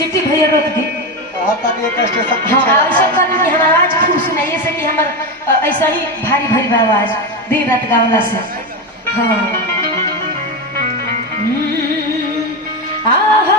सिटी भैया रोक दी। हाँ ऐसा कर कि हम आवाज खूब सुनाइए से कि हमार ऐसा ही भारी भारी आवाज दिन रात गावला से। हाँ आहा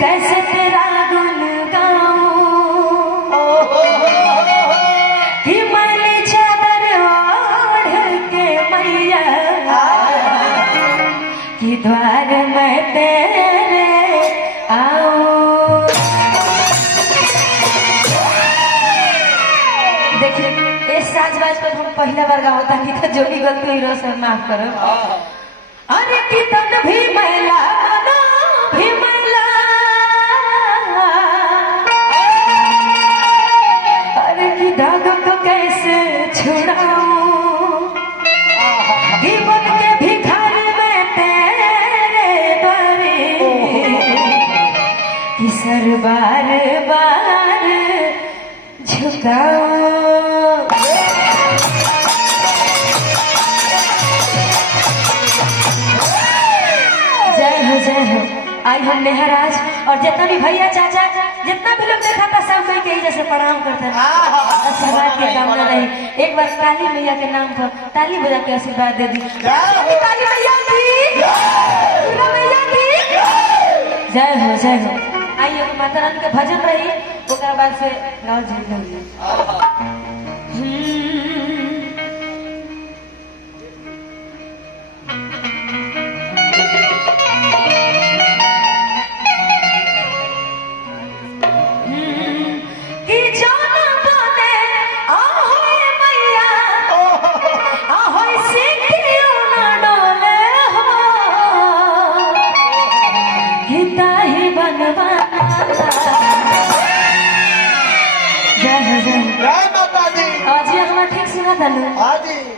कैसे तेरा गुन गाऊं कि मैंने चादर ओढ़ के मैया कि द्वार में तेरे आऊं। देखिए इस साजबाज पर हम पहला बार गाओ ताकि तो जो भी गलती हुई रोज माफ करो। अरे कि तन भी मैला भी मैला दाग को कैसे छुड़ाऊं कि बन के भिखारी में तेरे द्वारे कि सर बार बार झुकाऊं। जय हो जय हो। आज हम नेहराज और जितना भी भैया चाचा जितना भी लोग देखा था सब मिल के ही जैसे प्रणाम करते हैं। आशीर्वाद की कामना रही। एक बार काली मैया के नाम पर ताली बजा के आशीर्वाद दे दी। काली मैया की दुर्गा मैया की जय हो जय हो। आइए माता रानी के भजन रही उसके बाद से गाँव झंड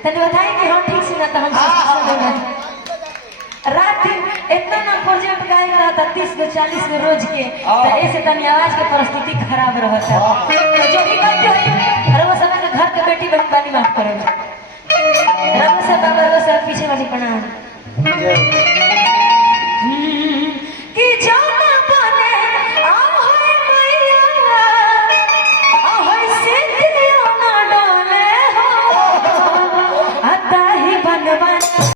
तने बताई कि हाँ ठीक सुना था हम रात इतना ना प्रोजेक्ट गाएगा रहता 30 को 40 को रोज के तो ऐसे तनी आवाज के परिस्थिति खराब रहता। तो जो भी करते हो अरे वो समय घर के बेटी बहन बानी माफ करेगा रघु से बाबा से पीछे वाली प्रणाम।